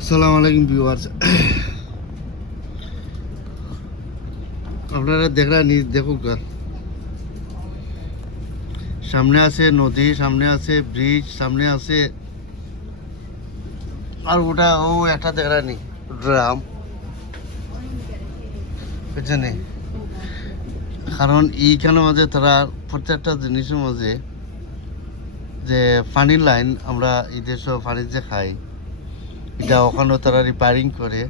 আসসালামু আলাইকুম ভিউয়ার্স, আপনারা দেখুক সামনে আছে নদী, সামনে আছে ব্রিজ, সামনে আছে আর ওটা একটা দেখরানি ড্রাম বুঝছেন। কারণ এইখানের মাঝে তারা প্রত্যেকটা জিনিসের মাঝে যে পানির লাইন আমরা এই দেশে পানি যে খাই এটা ওখানেও তারা রিপেয়ারিং করে,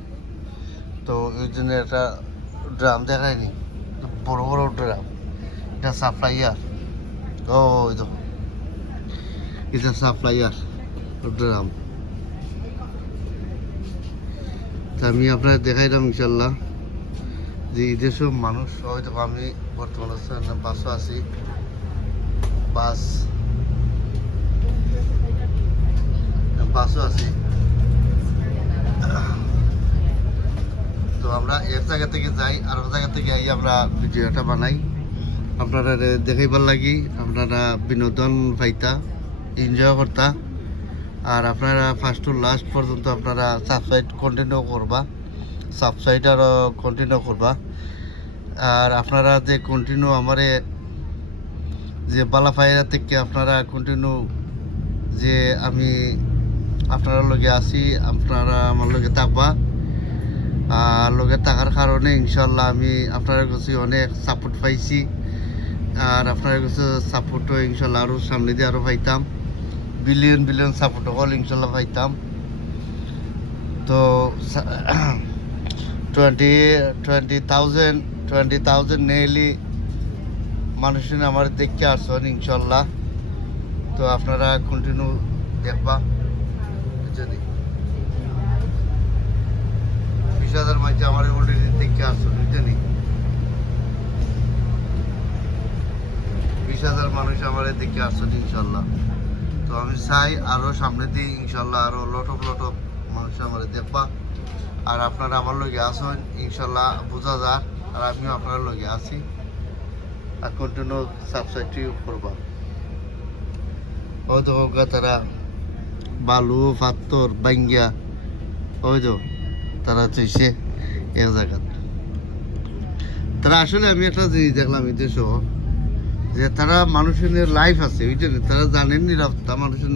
তো ওই জন্য একটা ড্রাম দেখায়নি, বড় বড় ড্রাম, এটা সাপ্লাইয়ার। এটা সাপ্লাইয়ার ড্রাম। তা আমি আপনার দেখাইলাম ইনশাল্লাহ যে এই দেশের মানুষ হয়তো আমি বর্তমানে বাসও আছি, বাসও আছি। তো আমরা এক জায়গা থেকে যাই আর জায়গা থেকে আমরা ভিডিওটা বানাই, আপনারা দেখাইবার লাগি, আপনারা বিনোদন পাইতা, এনজয় করতা। আর আপনারা ফার্স্ট টু লাস্ট পর্যন্ত আপনারা সাবস্ক্রাইব কন্টিনিউ করবা, সাবস্ক্রাইব আরও কন্টিনিউ করবা। আর আপনারা যে কন্টিনিউ আমারে যে বালাফাইরা থেকে আপনারা কন্টিনিউ যে আমি আপনারা লগে আছি, আপনারা আমার লগে থাকবা। আর লগে থাকার কারণে ইনশাল্লাহ আমি আপনার কাছে অনেক সাপোর্ট পাইছি। আর আপনার কাছে সাপোর্টও ইনশাল্লাহ আরও সামনে দিয়ে আরও পাইতাম, বিলিয়ন সাপোর্ট হল ইনশাল্লাহ পাইতাম। তো 20,000 নেইলি মানুষজন আমার দেখতে আসছেন ইনশাল্লাহ। তো আপনারা কন্টিনিউ দেখবা, বুঝছেন। 20,000 মানুষ আমার অলরেডি দেখতে আসছেন, বুঝছেন। 20,000 মানুষ আমার দেখতে আসছেন ইনশাল্লাহ। তো আমি চাই আরও সামনে দিয়ে ইনশাল্লাহ আরও লট অফ মানুষ আমার দেখবা। আর আপনারা আমার লগে আসেন ইনশাল্লাহ, বোঝা যাক। আর আমিও আপনার লগে আছি, আর কন্টিনিউ সাবস্ক্রাইব করবা। হয়তো তারা বালু পাথর বাঙ্গিয়া হয়তো তারা চইছে এক জায়গা। তারা আসলে আমি একটা জিনিস দেখলাম এই দেশ যে তারা মানুষের লাইফ আছে, ওই জন্য তারা জানেন নিরাপত্তা, মানুষের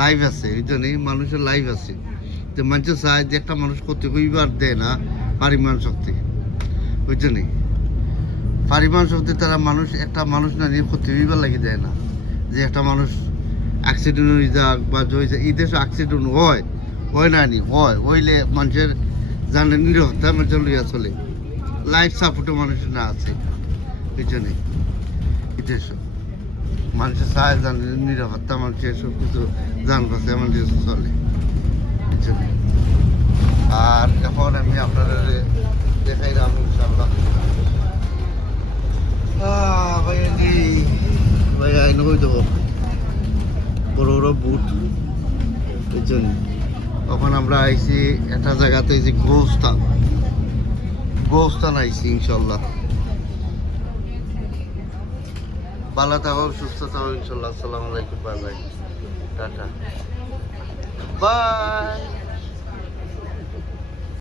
লাইফ আছে, ওই জন্যই মানুষের লাইফ আছে। যে মানুষ চায় যে একটা মানুষ করতে কইবার দেয় না পরিমাণ শক্তি, ওই জন্যই পরিমাণ শক্তি তারা একটা মানুষ না নিয়ে ক্ষতি হইবার লাগি দেয় না। যে একটা মানুষ অ্যাক্সিডেন্ট হয়ে যাক বা এই দেশে অ্যাক্সিডেন্ট হয় না নি হয়, হইলে মানুষের জানেন নিরাপত্তা মানুষের লইয়া চলে, লাইফ সাপোর্টও মানুষের না আছে, ওই জন্যই মানুষের চায় জানে নিরাপত্তা, মানুষের সব কিছু জান পাচ্ছে মানুষের চলে। আর এখন আমি আপনারা দেখাইলাম ইনশাল্লাহ ভাই আইন হয়ে দেবো বড় বড় বুট, বুঝছেন। তখন আমরা আইছি একটা জায়গাতে যে গোস্থান আইছি ইনশাল্লাহ। ভালো থাকো, সুস্থ থাকো ইনশাল্লাহ। আসসালামু আলাইকুম, বাই বাই, টাটা, বাই।